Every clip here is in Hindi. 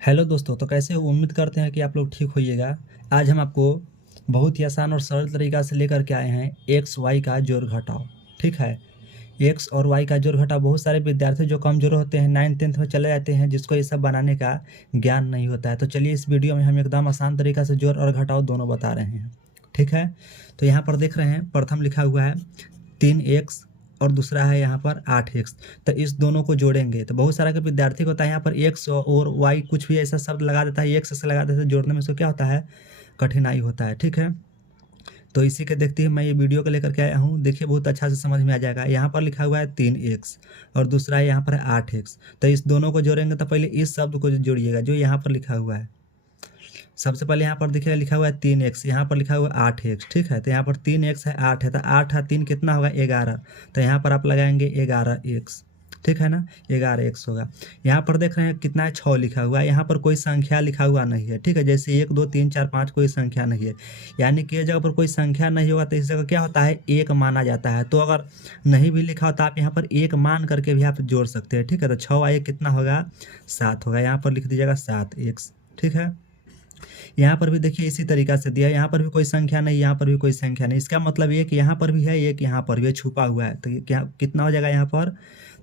हेलो दोस्तों, तो कैसे हो? उम्मीद करते हैं कि आप लोग ठीक होइएगा। आज हम आपको बहुत ही आसान और सरल तरीका से लेकर के आए हैं एक्स वाई का जोड़ घटाव। ठीक है, एक्स और वाई का जोड़ घटाव बहुत सारे विद्यार्थी जो कमजोर होते हैं 9th-10th में चले जाते हैं, जिसको ये सब बनाने का ज्ञान नहीं होता है। तो चलिए इस वीडियो में हम एकदम आसान तरीका से जोड़ और घटाव दोनों बता रहे हैं। ठीक है, तो यहाँ पर देख रहे हैं, प्रथम लिखा हुआ है 3x और दूसरा है यहाँ पर 8x। तो इस दोनों को जोड़ेंगे तो बहुत सारा के विद्यार्थी को होता है यहाँ पर x और y कुछ भी ऐसा शब्द लगा देता है, x से लगा देता है, जोड़ने में उसको क्या होता है, कठिनाई होता है। ठीक है, तो इसी के देखते हुए मैं ये वीडियो को लेकर के आया हूँ। देखिए बहुत अच्छा से समझ में आ जाएगा। यहाँ पर लिखा हुआ है 3x और दूसरा है यहाँ पर है 8x। तो इस दोनों को जोड़ेंगे तो पहले इस शब्द को जोड़िएगा जो यहाँ पर लिखा हुआ है। सबसे पहले यहाँ पर देखिएगा लिखा हुआ है 3x, यहाँ पर लिखा हुआ है 8x। ठीक है, तो यहाँ पर 3x है, 8 है, तो 8 है 3 कितना होगा 11। तो यहाँ पर आप लगाएंगे 11x। ठीक है ना, 11x होगा। यहाँ पर देख रहे हैं कितना है, 6 लिखा हुआ है। यहाँ पर कोई संख्या लिखा हुआ नहीं है। ठीक है, जैसे 1 2 3 4 5 कोई संख्या नहीं है, यानी कि जगह पर कोई संख्या नहीं होगा तो इस जगह क्या होता है, एक माना जाता है। तो अगर नहीं भी लिखा होता आप यहाँ पर एक मान करके भी आप जोड़ सकते हैं। ठीक है, तो 6 1 कितना होगा, 7 होगा। यहाँ पर लिख दीजिएगा 7x। ठीक है, यहाँ पर भी देखिए इसी तरीका से दिया है। यहाँ पर भी कोई संख्या नहीं, यहाँ पर भी कोई संख्या नहीं। इसका मतलब ये कि यहाँ पर भी है, एक यहाँ पर भी छुपा हुआ है। तो ये क्या कितना हो जाएगा यहाँ पर,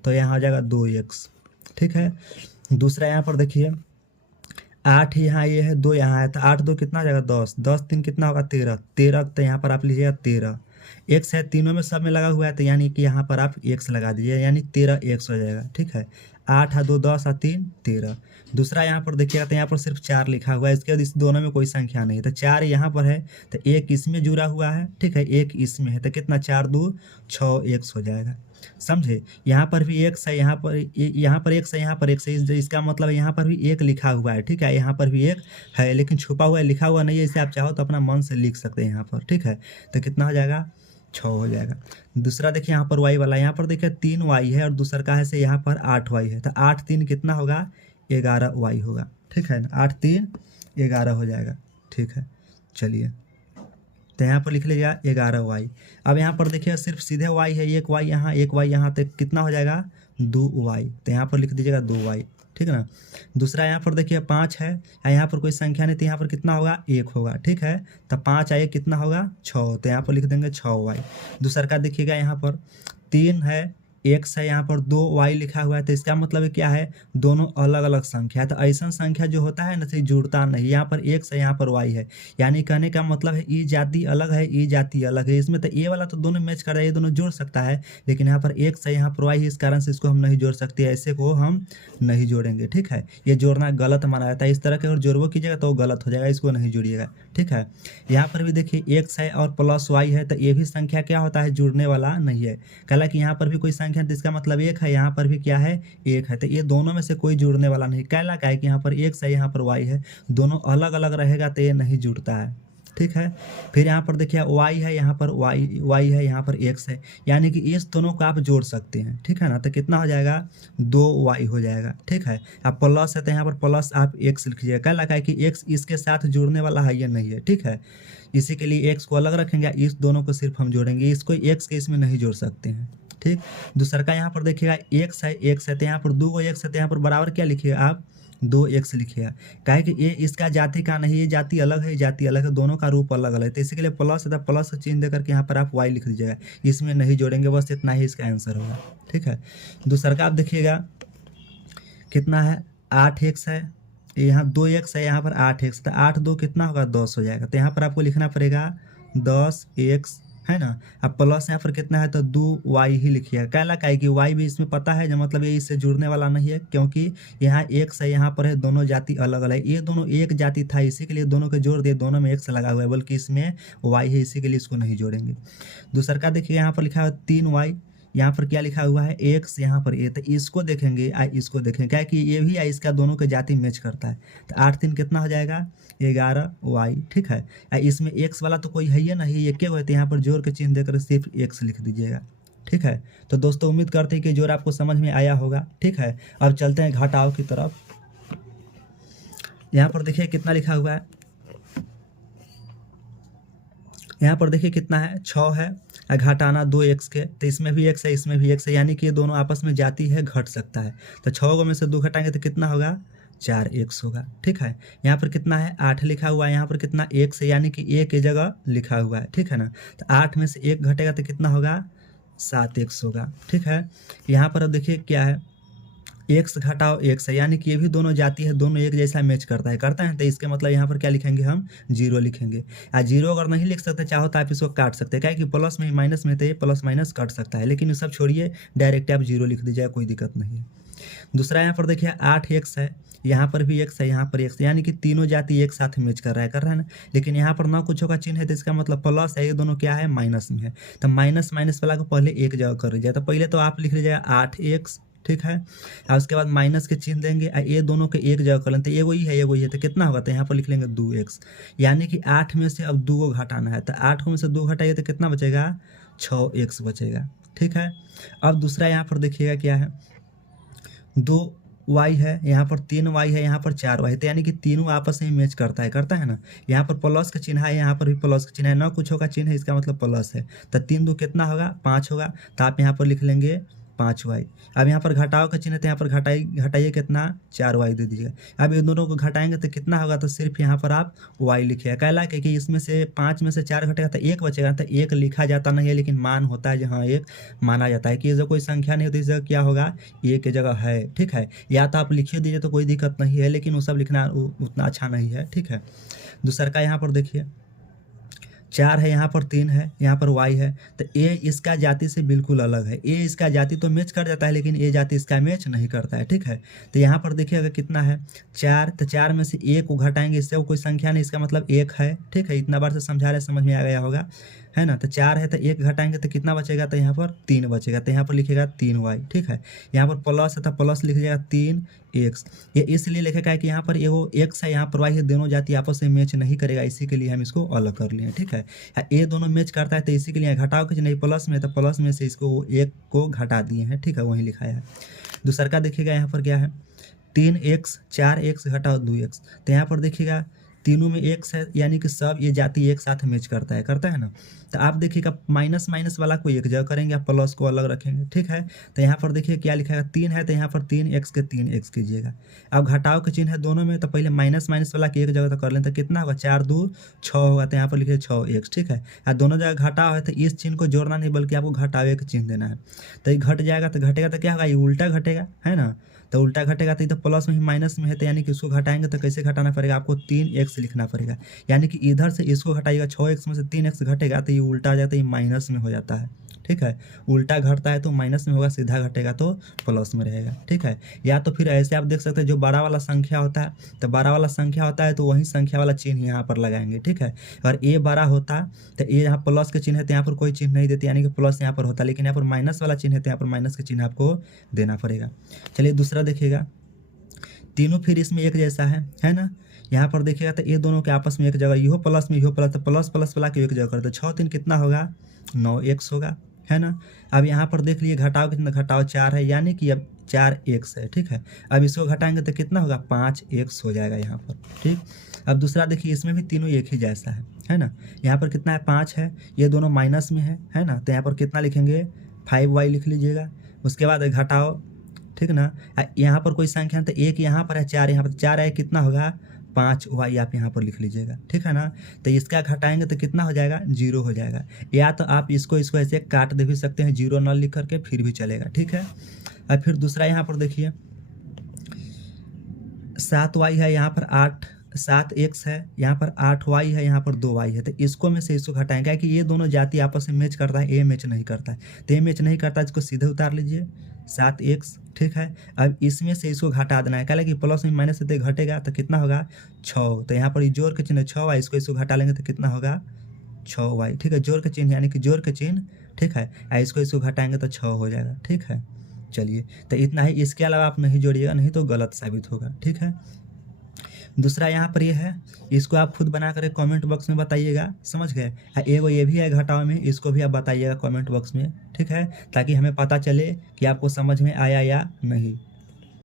तो यहाँ हो जाएगा 2x। ठीक है, दूसरा यहाँ पर देखिए 8 यहाँ ये है, 2 यहाँ है, तो 8 2 कितना हो जाएगा 10, 10 3 कितना होगा 13, 13। तो यहाँ पर आप लीजिएगा 13। एक्स है, तीनों में सब में लगा हुआ है, तो यानी कि यहाँ पर आप एक्स लगा दीजिए, यानी 13x हो जाएगा। ठीक है, 8 है 2 10 और 3 13। दूसरा यहाँ पर देखिएगा तो यहाँ पर सिर्फ 4 लिखा हुआ है। इसके बाद इस दोनों में कोई संख्या नहीं है, तो 4 यहाँ पर है, तो एक इसमें जुड़ा हुआ है। ठीक है, एक इसमें है, तो कितना 4 2 6x हो जाएगा। समझे, यहाँ पर भी एक्स है, यहाँ पर एक्स है, यहाँ पर एक्स है। इसका मतलब यहाँ पर भी एक लिखा हुआ है। ठीक है, यहाँ पर भी एक है लेकिन छुपा हुआ है, लिखा हुआ नहीं है। इसे आप चाहो तो अपना मन से लिख सकते हैं यहाँ पर। ठीक है, तो कितना हो जाएगा, 6 हो जाएगा। दूसरा देखिए यहाँ पर वाई वाला, यहाँ पर देखिए 3y है और दूसरा का है से यहाँ पर 8y है, तो 8 3 कितना होगा 11y होगा। ठीक है ना, 8 3 11 हो जाएगा। ठीक है, चलिए तो यहाँ पर लिख लीजिएगा 11y। अब यहाँ पर देखिए सिर्फ सीधे y है, एक y यहाँ एक y यहाँ, तो कितना हो जाएगा 2y। तो यहाँ पर लिख दीजिएगा 2y। ठीक है ना, दूसरा यहाँ पर देखिए 5 है, यहाँ पर कोई संख्या नहीं, तो यहाँ पर कितना होगा 1 होगा। ठीक है, तो 5 आए कितना होगा 6, तो यहाँ पर लिख देंगे 6y। दूसरा का देखिएगा यहाँ पर 3 है, एक्स है, यहाँ पर 2y लिखा हुआ है, तो इसका मतलब क्या है, दोनों अलग अलग संख्या है। तो ऐसा संख्या जो होता है ना तो जुड़ता नहीं। यहाँ पर एक्स है, यहाँ पर y है, यानी कहने का मतलब है ई जाति अलग है, ई जाति अलग है। इसमें तो ए वाला तो दोनों मैच कर रहा है, ये दोनों जोड़ सकता है, लेकिन यहाँ पर एक्स है, यहाँ पर y है, इस कारण से इसको हम नहीं जोड़ सकते, ऐसे को हम नहीं जोड़ेंगे। ठीक है, ये जोड़ना गलत माना जाता है। इस तरह के अगर जोड़वो कीजिएगा तो वो गलत हो जाएगा, इसको नहीं जोड़िएगा। ठीक है, यहाँ पर भी देखिए एक्स है और प्लस y है, तो ये भी संख्या क्या होता है, जुड़ने वाला नहीं है। कहला कि यहाँ पर भी कोई संख्या, तो इसका मतलब एक है, यहाँ पर भी क्या है, एक है। तो ये दोनों में से कोई जुड़ने वाला नहीं। कहला का है कि यहाँ पर एक्स है, यहाँ पर y है, दोनों अलग अलग रहेगा तो ये नहीं जुड़ता है। ठीक है, फिर यहाँ पर देखिए y है, यहाँ पर y है, यहाँ पर x है, यानी कि इस दोनों को आप जोड़ सकते हैं। ठीक है ना, तो कितना हो जाएगा 2y हो जाएगा। ठीक है, अब प्लस है तो यहाँ पर प्लस आप x लिखिएगा। क्या लगा है कि x इसके साथ जुड़ने वाला है, ये नहीं है। ठीक है, इसी के लिए x को अलग रखेंगे, इस दोनों को सिर्फ हम जोड़ेंगे, इसको x के इसमें नहीं जोड़ सकते हैं। ठीक, दूसरा का यहाँ पर देखिएगा x है, तो यहाँ पर 2 x है, तो यहाँ पर बराबर क्या लिखिएगा आप 2x लिखिएगा। काहे कि ये इसका जाति का नहीं, ये जाति अलग है, ये जाति अलग है, दोनों का रूप अलग अलग है। तो इसी के लिए प्लस है, तो प्लस का चिन्ह देकर के यहाँ पर आप y लिख दीजिएगा, इसमें नहीं जोड़ेंगे, बस इतना ही इसका आंसर होगा। ठीक है, दूसरा का आप देखिएगा कितना है 8x है, यहाँ 2x है, यहाँ पर 8x, तो 8 2 कितना होगा 10 हो जाएगा। तो यहाँ पर आपको लिखना पड़ेगा 10x, है ना। अब प्लस यहाँ पर कितना है, तो 2y ही लिखिएगा। क्या लगा है कि y भी इसमें पता है, जो मतलब ये इससे जुड़ने वाला नहीं है, क्योंकि यहाँ x है, यहाँ पर है, दोनों जाति अलग अलग है। ये दोनों एक जाति था, इसी के लिए दोनों के जोड़ दिए, दोनों में x लगा हुआ है, बल्कि इसमें y है, इसी के लिए इसको नहीं जोड़ेंगे। दूसरा का देखिए यहाँ पर लिखा है 3y, यहाँ पर क्या लिखा हुआ है x, यहाँ पर a, तो इसको देखेंगे इसको देखेंगे, क्या कि ये भी इसका दोनों के जाति मैच करता है। तो 8 3 कितना हो जाएगा 11y। ठीक है, इसमें x वाला तो कोई है ही नहीं, ये क्या होते हैं, यहाँ पर जोड़ के चिन्ह देकर सिर्फ x लिख दीजिएगा। ठीक है, तो दोस्तों उम्मीद करते हैं कि जोड़ आपको समझ में आया होगा। ठीक है, अब चलते हैं घटाव की तरफ। यहाँ पर देखिए कितना लिखा हुआ है, यहाँ पर देखिए कितना है 6 है, घटाना 2x के, तो इसमें भी x है, इसमें भी x है, यानी कि ये दोनों आपस में जाती है, घट सकता है। तो 6 में से 2 घटाएंगे तो कितना होगा 4x होगा। ठीक है, यहाँ पर कितना है 8 लिखा हुआ है, यहाँ पर कितना x है, यानी कि a की जगह लिखा हुआ है। ठीक है ना, तो 8 में से 1 घटेगा तो कितना होगा 7x होगा। ठीक है, यहाँ पर अब देखिए क्या है x घटाओ x है, यानी कि ये भी दोनों जाती है, दोनों एक जैसा मैच करता है, तो इसके मतलब यहाँ पर क्या लिखेंगे हम 0 लिखेंगे। या 0 अगर नहीं लिख सकते चाहो तो आप इसको काट सकते हैं, क्या है कि प्लस में माइनस में तो ये प्लस माइनस कट सकता है, लेकिन ये सब छोड़िए डायरेक्ट आप 0 लिख दीजिए, कोई दिक्कत नहीं है। दूसरा यहाँ पर देखिए 8x है, यहाँ पर भी x है, यहाँ पर x, यानी कि तीनों जाति एक साथ मैच कर रहा है ना, लेकिन यहाँ पर ना कुछ का चिन्ह है तो इसका मतलब प्लस है, ये दोनों क्या है माइनस में है, तो माइनस माइनस वाला को पहले एक जगह कर लीजिए। तो पहले तो आप लिख लीजिएगा 8x, ठीक है, और उसके बाद माइनस के चिन्ह देंगे और ये दोनों के एक जगह कर लेंगे, तो ये वही है ये वही है, तो कितना होगा, तो यहाँ पर लिख लेंगे 2x, यानी कि 8 में से अब 2 को घटाना है, तो 8 में से 2 घटाइए तो कितना बचेगा 6x बचेगा। ठीक है, अब दूसरा यहाँ पर देखिएगा क्या है 2y है, यहाँ पर 3y है, यहाँ पर 4y है, तो यानी कि तीनों आपस में मैच करता है ना। यहाँ पर प्लस का चिन्ह है, यहाँ पर भी प्लस का चिन्ह है, ना कुछ होगा चिन्ह है, इसका मतलब प्लस है, तो 3 2 कितना होगा 5 होगा, तो आप यहाँ पर लिख लेंगे 5y। अब यहाँ पर घटाव का चिन्ह है, तो यहाँ पर घटाइए कितना 4y दे दीजिएगा। अब ये दोनों को घटाएंगे तो कितना होगा, तो सिर्फ यहाँ पर आप y लिखिएगा, कहला कि इसमें से 5 में से 4 घटेगा तो 1 बचेगा, तो 1 लिखा जाता नहीं है, लेकिन मान होता है, जहाँ 1 माना जाता है कि जब कोई संख्या नहीं होती इस जगह क्या होगा 1 की जगह है। ठीक है, या तो आप लिखिए दीजिए तो कोई दिक्कत नहीं है, लेकिन वो सब लिखना उतना अच्छा नहीं है। ठीक है, दूसरा का यहाँ पर देखिए 4 है, यहाँ पर 3 है, यहाँ पर y है, तो a इसका जाति से बिल्कुल अलग है, a इसका जाति तो मैच कर जाता है, लेकिन a जाति इसका मैच नहीं करता है। ठीक है, तो यहाँ पर देखिएगा कितना है 4, तो 4 में से 1 को घटाएंगे, इससे कोई संख्या नहीं, इसका मतलब 1 है। ठीक है, इतना बार से समझा रहे समझ में आ गया होगा, है ना। तो 4 है तो 1 घटाएंगे तो कितना बचेगा, तो यहाँ पर 3 बचेगा, तो यहाँ पर लिखेगा 3y। ठीक है, यहाँ पर प्लस है तो प्लस लिखिएगा 3x, ये इसलिए लिखेगा है कि यहाँ पर एगो x है, यहाँ पर y है, दोनों जाति आपस में मैच नहीं करेगा, इसी के लिए हम इसको अलग कर लिए। ठीक है, ये दोनों मैच करता है तो इसी के लिए घटाओ कि नहीं प्लस में, तो प्लस में से इसको 1 को घटा दिए हैं। ठीक है, वहीं लिखा है। दूसरा का देखिएगा यहाँ पर क्या है 3x 4x घटाओ 2x, तो यहाँ पर देखिएगा तीनों में x है, यानी कि सब ये जाति एक साथ मैच करता है ना। तो आप देखिएगा माइनस माइनस वाला को एक जगह करेंगे, आप प्लस को अलग रखेंगे। ठीक है, तो यहाँ पर देखिए क्या लिखा है 3 है, तो यहाँ पर 3x के 3x कीजिएगा। अब घटाव के चिन्ह है दोनों में, तो पहले माइनस माइनस वाला की एक जगह तो कर लें, तो कितना होगा 4 2 6 होगा, तो यहाँ पर लिखिए 6x। ठीक है, और दोनों जगह घटाव है तो इस चिन्ह को जोड़ना नहीं बल्कि आपको घटावे का चिन्ह देना है, तो ये घट जाएगा तो घटेगा तो क्या होगा, ये उल्टा घटेगा, है ना। तो उल्टा घटेगा तो इधर प्लस में ही माइनस में है, तो यानी कि इसको घटाएंगे तो कैसे घटाना पड़ेगा, आपको 3x लिखना पड़ेगा, यानी कि इधर से इसको घटाइएगा 6x में से 3x घटेगा तो ये उल्टा आ जाता है, ये माइनस में हो जाता है। ठीक है, उल्टा घटता है तो माइनस में होगा, सीधा घटेगा तो प्लस में रहेगा। ठीक है, या तो फिर ऐसे आप देख सकते हैं जो बड़ा वाला संख्या होता है, तो बड़ा वाला संख्या होता है तो वही संख्या वाला चिन्ह यहाँ पर लगाएंगे। ठीक है, अगर ए बड़ा होता तो ये यहाँ प्लस के चिन्ह है तो यहाँ पर कोई चिन्ह नहीं देते, यानी कि प्लस यहाँ पर होता, लेकिन यहाँ पर माइनस वाला चिन्ह है तो यहाँ पर माइनस के चिन्ह आपको देना पड़ेगा। चलिए दूसरा देखिएगा, तीनों फिर इसमें एक जैसा है ना। यहाँ पर देखिएगा तो ये दोनों के आपस में एक जगह, इहो प्लस में इहो प्लस, तो प्लस प्लस वाला के एक जगह करते, 6 3 कितना होगा 9x होगा, है ना। अब यहाँ पर देख लिए घटाओ कितना, घटाओ 4 है, यानी कि अब 4x है। ठीक है, अब इसको घटाएंगे तो कितना होगा 5x हो जाएगा यहाँ पर। ठीक, अब दूसरा देखिए इसमें भी तीनों एक ही जैसा है ना। यहाँ पर कितना है 5 है, ये दोनों माइनस में है ना, तो यहाँ पर कितना लिखेंगे 5y लिख लीजिएगा। उसके बाद घटाओ, ठीक ना, यहाँ पर कोई संख्या तो 1 यहाँ पर है, 4 यहाँ पर 4 है, कितना होगा 5y आप यहाँ पर लिख लीजिएगा। ठीक है ना, तो इसका घटाएंगे तो कितना हो जाएगा 0 हो जाएगा, या तो आप इसको ऐसे काट दे भी सकते हैं 0 न लिख करके, फिर भी चलेगा। ठीक है, और फिर दूसरा यहाँ पर देखिए 7y है, यहाँ पर 7x है, यहाँ पर 8y है, यहाँ पर 2y है, तो इसको में से इसको घटाएंगे कि ये दोनों जाति आपस में मैच करता है, ये मैच नहीं करता है, तो ये मैच नहीं करता है, इसको सीधे उतार लीजिए 7x। ठीक है, अब इसमें से इसको घटा देना है, क्या कि प्लस में माइनस से घटेगा तो कितना होगा 6, तो यहाँ पर जोड़ के चिन्ह 6y, इसको घटा लेंगे तो कितना होगा 6y। ठीक है, जोड़ के चिन्ह यानी कि जोड़ के चिन्ह। ठीक है, इसको घटाएंगे तो 6 हो जाएगा। ठीक है, चलिए तो इतना ही, इसके अलावा आप नहीं जोड़िएगा, नहीं तो गलत साबित होगा। ठीक है, दूसरा यहाँ पर ये है, इसको आप खुद बना कर कमेंट बॉक्स में बताइएगा, समझ गए। एगो ये भी है घटाव में, इसको भी आप बताइएगा कमेंट बॉक्स में। ठीक है, ताकि हमें पता चले कि आपको समझ में आया या नहीं।